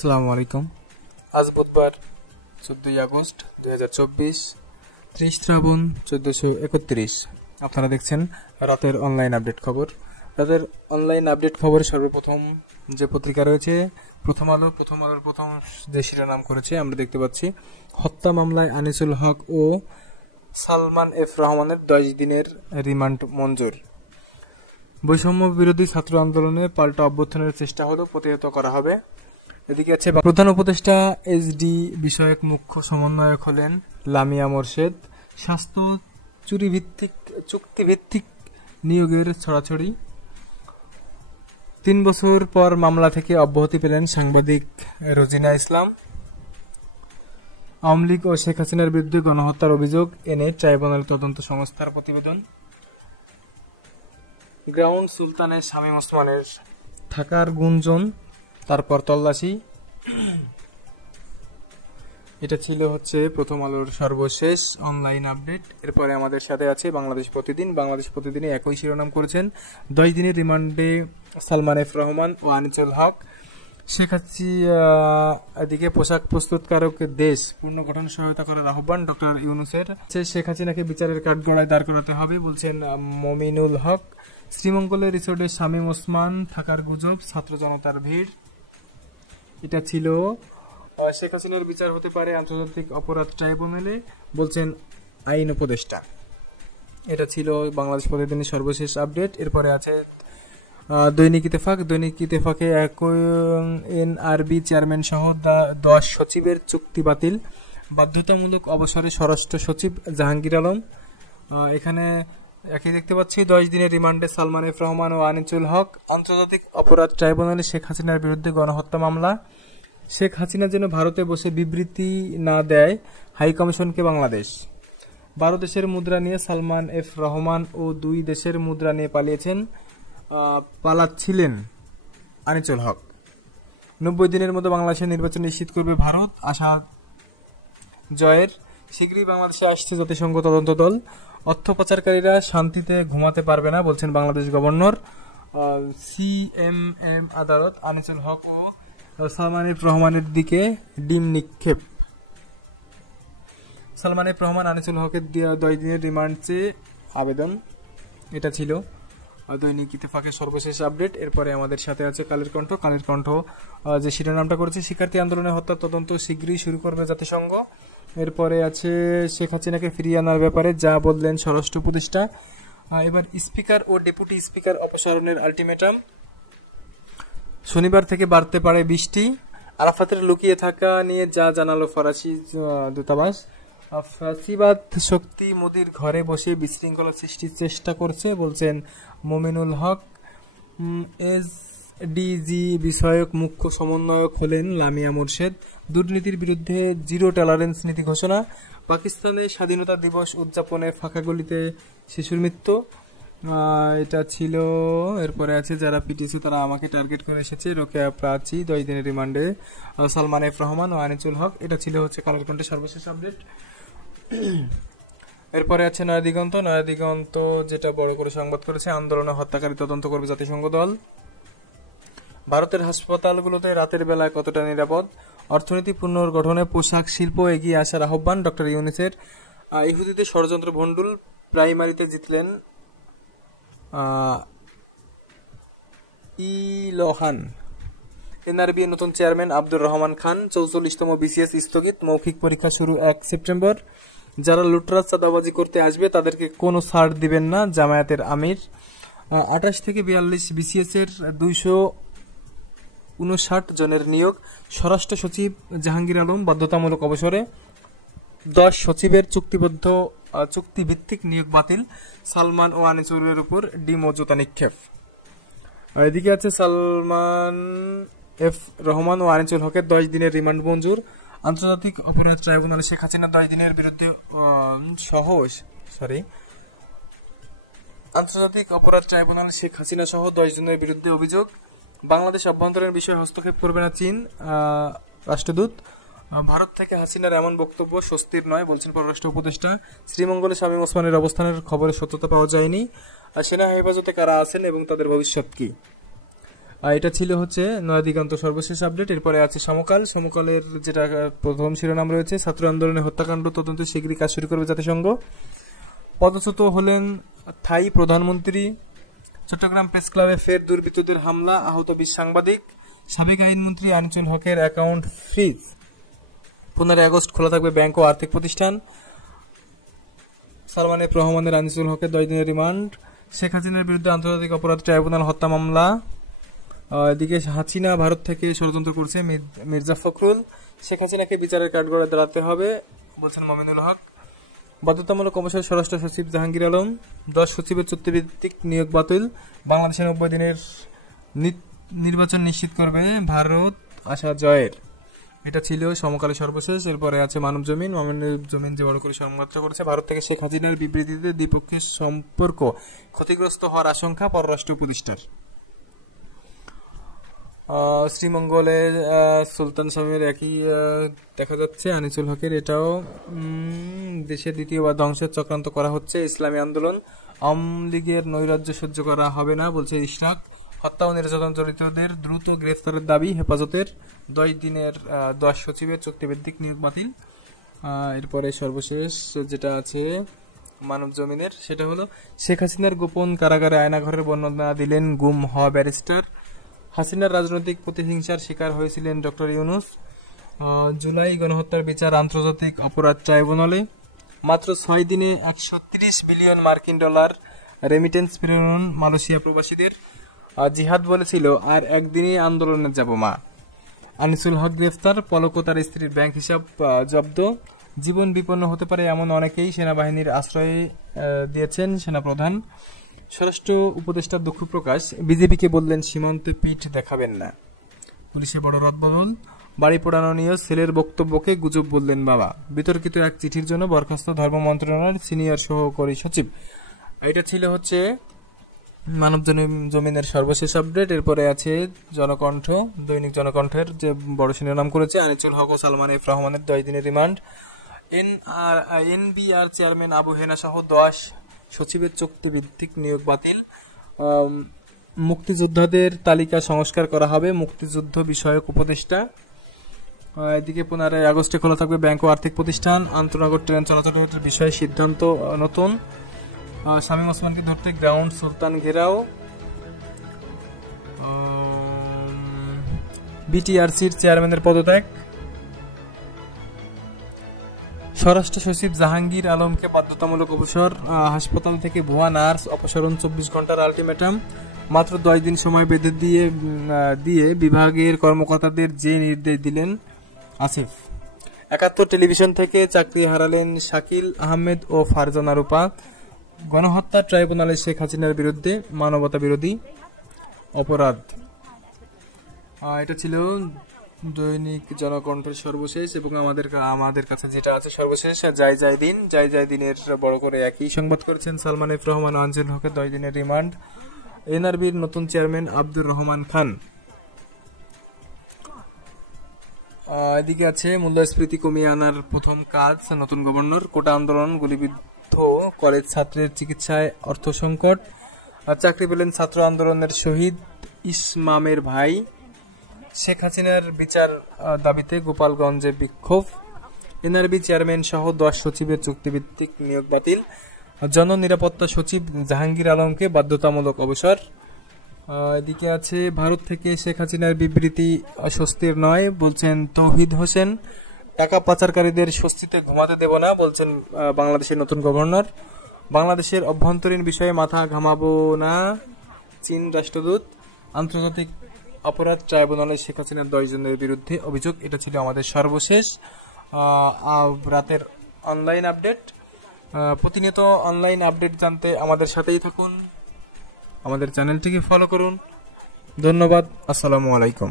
আসসালামু আলাইকুম। আজ বুধবার 14 আগস্ট 2024, 30 শ্রাবণ 1431। আপনারা দেখছেন রাতের অনলাইন আপডেট খবর। রাতের অনলাইন আপডেট খবরে সর্বপ্রথম যে পত্রিকা রয়েছে প্রথম আলো। প্রথম আলোর প্রথম যে শিরোনাম করেছে আমরা দেখতে পাচ্ছি, হত্যা মামলায় আনিসুল হক ও সালমান এফ রহমানের 10 দিনের রিমান্ড মঞ্জুর। বৈষম্য বিরোধী ছাত্র আন্দোলনে পাল্টা অভ্যুত্থানের চেষ্টা হলেও প্রতিহত করা হবে। এদিকে আছে প্রধান উপদেষ্টা এসডি বিষয়ক মুখ্য সমন্বয়ক হলেন লামিয়া মোরশেদ। স্বাস্থ্য চুক্তিভিত্তিক নিয়োগের ছড়াছড়ি। 3 বছর পর মামলা থেকে অব্যাহতি পেলেন সাংবাদিক রোজিনা ইসলাম। আওয়ামী লীগ ও শেখ হাসিনার বিরুদ্ধে গণহত্যার অভিযোগ এনে ট্রাইব্যুনাল তদন্ত সংস্থার প্রতিবেদন। গ্রাউন্ড সুলতানের শামীম ওসমানের থাকার গুঞ্জন, তারপর তল্লাশি। এটা ছিল প্রথম আলোর সর্বশেষ অনলাইন আপডেট। এরপরে আমাদের সাথে আছে বাংলাদেশ প্রতিদিন। বাংলাদেশ প্রতিদিনে একই শিরোনাম করেছেন, 10 দিনের রিমান্ডে সালমান এফ রহমান ও আনিসুল হক। শেখ হাসিনা এদিকে পোশাক প্রস্তুতকারক দেশ পুনর্গঠন সহায়তা করার আহ্বান ডক্টর ইউনূসের। শেখ হাসিনাকে বিচারের কাঠগড়ায় দাঁড় করাতে হবে বলছেন মমিনুল হক। শ্রীমঙ্গলের রিসোর্টে শামীম ওসমান থাকার গুজব, ছাত্র জনতার ভিড়। এটা ছিল শেখ হাসিনার বিচার হতে পারে আন্তর্জাতিক অপরাধ ট্রাইব্যুনালে বলছেন আইন উপদেষ্টা। এটা ছিল বাংলাদেশ প্রতিদিনের সর্বশেষ আপডেট। এরপরে আছে দৈনিক ইত্তেফাক। দৈনিক ইত্তেফাকে এনআরবি চেয়ারম্যান সহ 10 সচিবের চুক্তি বাতিল, বাধ্যতামূলক অবসরে স্বরাষ্ট্র সচিব জাহাঙ্গীর আলম। এখানে একই দেখতে পাচ্ছি, 10 দিনের রিমান্ডে সালমান এফ রহমান ও আনিসুল হক। আন্তর্জাতিক অপরাধ ট্রাইব্যুনালে শেখ হাসিনার বিরুদ্ধে গণহত্যা মামলা। শেখ হাসিনা যেন ভারতে বসে বিবৃতি না দেয়, হাই কমিশনকে বাংলাদেশ। 12 দেশের মুদ্রা নিয়ে সালমান এফ রহমান ও 2 দেশের মুদ্রা নিয়ে পালাচ্ছিলেন আনিসুল হক। 90 দিনের মধ্যে বাংলাদেশের নির্বাচন নিশ্চিত করবে ভারত, আশা জয়ের। শীঘ্রই বাংলাদেশে আসছে জাতিসংঘ তদন্ত দল। অর্থ পাচারকারীরা শান্তিতে ঘুমাতে পারবে না বলছেন বাংলাদেশ গভর্নর। সিএমএম আদালত আনিসুল হক ও সালমান এফ রহমানের দিকে ডিম নিক্ষেপ। সালমান এফ রহমান আনিসুল হকের 10 দিনের রিমান্ড চেয়ে আবেদন। এটা ছিল দৈনিক ইত্তেফাকের সর্বশেষ আপডেট। এরপরে আমাদের সাথে আছে কালের কণ্ঠ। কালের কণ্ঠ যে শিরোনামটা করেছে, শিক্ষার্থী আন্দোলনের হত্যার তদন্ত শীঘ্রই শুরু করবে জাতিসংঘ। এরপরে আছে শেখ হাসিনাকে ফিরিয়ে আনার ব্যাপারে যা বললেন স্বরাষ্ট্র উপদেষ্টা। এবার স্পিকার ও ডেপুটি স্পিকার অপসারণের আলটিমেটাম। শনিবার থেকে বাড়তে পারে বৃষ্টি। আরাফাতের লুকিয়ে থাকা নিয়ে যা জানালো ফরাসি দূতাবাস। ফ্যাসিবাদ শক্তি মোদির ঘরে বসে বিশৃঙ্খলা সৃষ্টির চেষ্টা করছে বলছেন মমিনুল হক। এসডিজি বিষয়ক মুখ্য সমন্বয়ক হলেন লামিয়া মোরশেদ। দুর্নীতির বিরুদ্ধে জিরো টলারেন্স নীতি ঘোষণা। পাকিস্তানে স্বাধীনতা দিবস উদযাপনে ফাঁকা গলিতে শিশুর মৃত্যু। এটা ছিল। এরপরে আছে যারা পিটিছে তারা আমাকে টার্গেট করে এসেছে, রোকেয়া প্রাচী 10 দিনের রিমান্ডে সালমান এফ রহমান ও আনিসুল হক। এটা ছিল কালের কণ্ঠের সর্বশেষ আপডেট। এরপরে আছে নয়াদিগন্ত। নয়াদিগন্ত যেটা বড় করে সংবাদ করেছে, আন্দোলনে হত্যাকারী তদন্ত করবে জাতিসংঘ দল। ভারতের হাসপাতালগুলোতে রাতের বেলায় কতটা নিরাপদ। অর্থনীতি পুনর্গঠনে পোশাক শিল্প এগিয়ে আসার আহ্বান ডক্টর ইউনূসের। ইহুদিদের ষড়যন্ত্র ভণ্ডুল, প্রাইমারিতে জিতলেন ইলহান। এনআরবি নতুন চেয়ারম্যান আব্দুর রহমান খান। 44তম বিসিএস স্থগিত, মৌখিক পরীক্ষা শুরু 1 সেপ্টেম্বর। যারা লুটরাজ চাঁদাবাজি করতে আসবে তাদেরকে কোনো ছাড় দিবেন না জামায়াতের আমির। 28 থেকে 42 বিসিএস এর 259 জনের নিয়োগ। স্বরাষ্ট্র সচিব জাহাঙ্গীর আলম বাধ্যতামূলক অবসরে। 10 সচিবের চুক্তিভিত্তিক নিয়োগ বাতিল। সালমান ও আনিসুলের উপর ডিম ও জুতা নিক্ষেপ। এদিকে আছে সালমান এফ রহমান ও আনিসুল হকের 10 দিনের রিমান্ড মঞ্জুর। আন্তর্জাতিক অপরাধ ট্রাইব্যুনালে শেখ হাসিনা 10 দিনের বিরুদ্ধে আন্তর্জাতিক অপরাধ ট্রাইব্যুনালে শেখ হাসিনা সহ 10 জনের বিরুদ্ধে অভিযোগ। বাংলাদেশ অভ্যন্তরীণ বিষয়ে হস্তক্ষেপ করবে না চীন, রাষ্ট্রদূত। ভারত থেকে হাসিনার এমন বক্তব্য স্বস্তির নয় বলছেন পররাষ্ট্র উপদেষ্টা। শ্রীমঙ্গলে শামীম ওসমানের অবস্থানের খবরের সত্যতা পাওয়া যায়নি। সেনা হেফাজতে কারা আছেন এবং তাদের ভবিষ্যৎ কি। এটা ছিল হচ্ছে নয়া দিগন্ত সর্বশেষ আপডেট। এরপরে আছে সমকাল। সমকালের যেটা প্রথম শিরোনাম রয়েছে, ছাত্র আন্দোলনে হত্যাকাণ্ড তদন্তে শীঘ্রই কাজ শুরু করবে জাতিসংঘ। পদচ্যুত হলেন থাই প্রধানমন্ত্রী। চট্টগ্রাম প্রেস ক্লাবে ফের দুর্বৃত্তদের হামলা, আহত 20 সাংবাদিক। সাবেক আইনমন্ত্রী আনিসুল হকের অ্যাকাউন্ট ফ্রিজ। 15 আগস্ট খোলা থাকবে ব্যাংক ও আর্থিক প্রতিষ্ঠান। সালমান এফ রহমানের আনিসুল হকের 10 দিনের রিমান্ড। শেখ হাসিনার বিরুদ্ধে আন্তর্জাতিক অপরাধ ট্রাইব্যুনাল হত্যা মামলা। এদিকে হাসিনা ভারত থেকে ষড়যন্ত্র করছে মির্জা ফখরুল। শেখ হাসিনাকে বিচারের কাঠগড়ায় দাঁড়াতে হবে বলছেন মমিনুল হক। বাধ্যতামূলক অবসর স্বরাষ্ট্র সচিব জাহাঙ্গীর আলম। 10 সচিবের চুক্তিভিত্তিক নিয়োগ বাতিল। বাংলাদেশের 90 দিনের নির্বাচন নিশ্চিত করবে ভারত, আশা জয়ের। এটা ছিল সমকালের সর্বশেষ। এরপরে আছে মানব জমিন। মানব জমিন যে বড় করে সংবাদটা করেছে, ভারত থেকে শেখ হাসিনার বিবৃতিতে দ্বিপক্ষীয় সম্পর্ক ক্ষতিগ্রস্ত হওয়ার আশঙ্কা পররাষ্ট্র উপদেষ্টার। শ্রীমঙ্গলে সুলতান শামীমের একই দেখা যাচ্ছে। আনিসুল হকের এটাও দেশের দ্বিতীয়বার ধ্বংসের চক্রান্ত করা হচ্ছে। ইসলামী আন্দোলন, আওয়ামী লীগের নৈরাজ্য সহ্য করা হবে না বলছে ইশরাক। হত্যা ও নির্যাতন জড়িতদের দ্রুত গ্রেফতারের দাবি হেফাজতের। 10 দিনের 10 সচিবের চুক্তিভিত্তিক নিয়োগ বাতিল। এরপরে সর্বশেষ যেটা আছে মানব জমিনের, সেটা হলো শেখ হাসিনার গোপন কারাগারে আয়নাঘরের বর্ণনা দিলেন গুম হওয়া ব্যারিস্টার। হাসিনার রাজনৈতিক প্রতিহিংসার শিকার হয়েছিলেন ডক্টর ইউনূস। জুলাই গণহত্যার বিচার আন্তর্জাতিক অপরাধ ট্রাইব্যুনালে। মাত্র 6 দিনে 130 বিলিয়ন মার্কিন ডলার রেমিটেন্স প্রেরণ মালয়েশিয়া প্রবাসীদের। জিহাদ বলেছিল আর একদিনই আন্দোলনে যাব মা। আনিসুল হক গ্রেফতার, পলক ও তার স্ত্রীর ব্যাংক হিসাব জব্দ। জীবন বিপন্ন হতে পারে এমন অনেকেই সেনাবাহিনীর আশ্রয় দিয়েছেন সেনাপ্রধান। স্বরাষ্ট্র উপদেষ্টার দুঃখ প্রকাশ, বিজেপিকে বললেন সীমান্তে পিঠ দেখাবেন না। পুলিশে বড় রদবদল, বাড়ি পোড়ানো নিয়ে ছেলের বক্তব্যকে গুজব বললেন বাবা। বিতর্কিত এক চিঠির জন্য বরখাস্ত ধর্ম মন্ত্রণালয়ের সিনিয়র সহকারী সচিব। এটা ছিল হচ্ছে মানব জমিনের সর্বশেষ আপডেট। এরপরে আছে জনকণ্ঠ। দৈনিক জনকণ্ঠের যে বড় শিরোনাম করেছে, আনিসুল হক ও সালমান এফ রহমানের 10 দিনের remand. NBR chairman Abu Hena সহ 10 সচিবের চুক্তিভিত্তিক নিয়োগ বাতিল। মুক্তিযোদ্ধাদের তালিকা সংস্কার করা হবে, মুক্তিযুদ্ধ বিষয়ক উপদেষ্টা। এদিকে 15 আগস্টে খোলা থাকবে ব্যাংক ও আর্থিক প্রতিষ্ঠান। আন্তনগর ট্রেন চলাচলের বিষয়ে সিদ্ধান্ত নতুন। শামীম ওসমানকে ধরতে গ্রাউন্ড সুলতান ঘেরাও। বিটিআরসির চেয়ারম্যানের পদত্যাগ। স্বরাষ্ট্র সচিব জাহাঙ্গীর আলমকে বাধ্যতামূলক অবসর। হাসপাতাল থেকে ভুয়া নার্স অপসারণ 24 ঘন্টার আলটিমেটাম। মাত্র 10 দিন সময় বেঁধে দিয়ে বিভাগের কর্মকর্তাদের যে নির্দেশ দিলেন আসিফ। 71 টেলিভিশন থেকে চাকরি হারালেন শাকিল আহমেদ ও ফারজানা রূপা। গণহত্যা ট্রাইব্যুনালে শেখ হাসিনার বিরুদ্ধে মানবতা বিরোধী অপরাধ। এটা ছিল দৈনিক জনকণ্ঠের সর্বশেষ। এবং আমাদের কাছে যেটা আছে সর্বশেষ, যাই দিনের বড় করে একই সংবাদ করেছেন সালমান এফ রহমান ও আনিসুল হকের 10 দিনের রিমান্ড। এনআরবির নতুন চেয়ারম্যান আব্দুর রহমান খান। এদিকে আছে মূল্যস্ফীতি কমিয়ে আনার প্রথম কাজ নতুন গভর্নর। কোটা আন্দোলন, গুলিবিদ্ধ কলেজ ছাত্রের চিকিৎসায় অর্থ সংকট। চাকরি পেলেন ছাত্র আন্দোলনের শহীদ ইসমামের ভাই। শেখ হাসিনার বিচার দাবিতে গোপালগঞ্জে বিক্ষোভ। এনআরবি চেয়ারম্যান সহ 10 সচিবের চুক্তিভিত্তিক নিয়োগ বাতিল। জননিরাপত্তা সচিব জাহাঙ্গীর আলমকে বাধ্যতামূলক অবসর। এদিকে আছে ভারত থেকে শেখ হাসিনার বিবৃতি স্বস্তির নয় বলছেন তৌহিদ হোসেন। টাকা পাচারকারীদের স্বস্তিতে ঘুমাতে দেব না বলছেন বাংলাদেশের নতুন গভর্নর। বাংলাদেশের অভ্যন্তরীণ বিষয়ে মাথা ঘামাবো না চীন রাষ্ট্রদূত। আন্তর্জাতিক অপরাধ ট্রাইব্যুনালে শেখ হাসিনার 10 জনের বিরুদ্ধে অভিযোগ। এটা ছিল আমাদের সর্বশেষ রাতের অনলাইন আপডেট। প্রতিনিয়ত অনলাইন আপডেট জানতে আমাদের সাথেই থাকুন, আমাদের চ্যানেলটিকে ফলো করুন। ধন্যবাদ। আসসালামু আলাইকুম।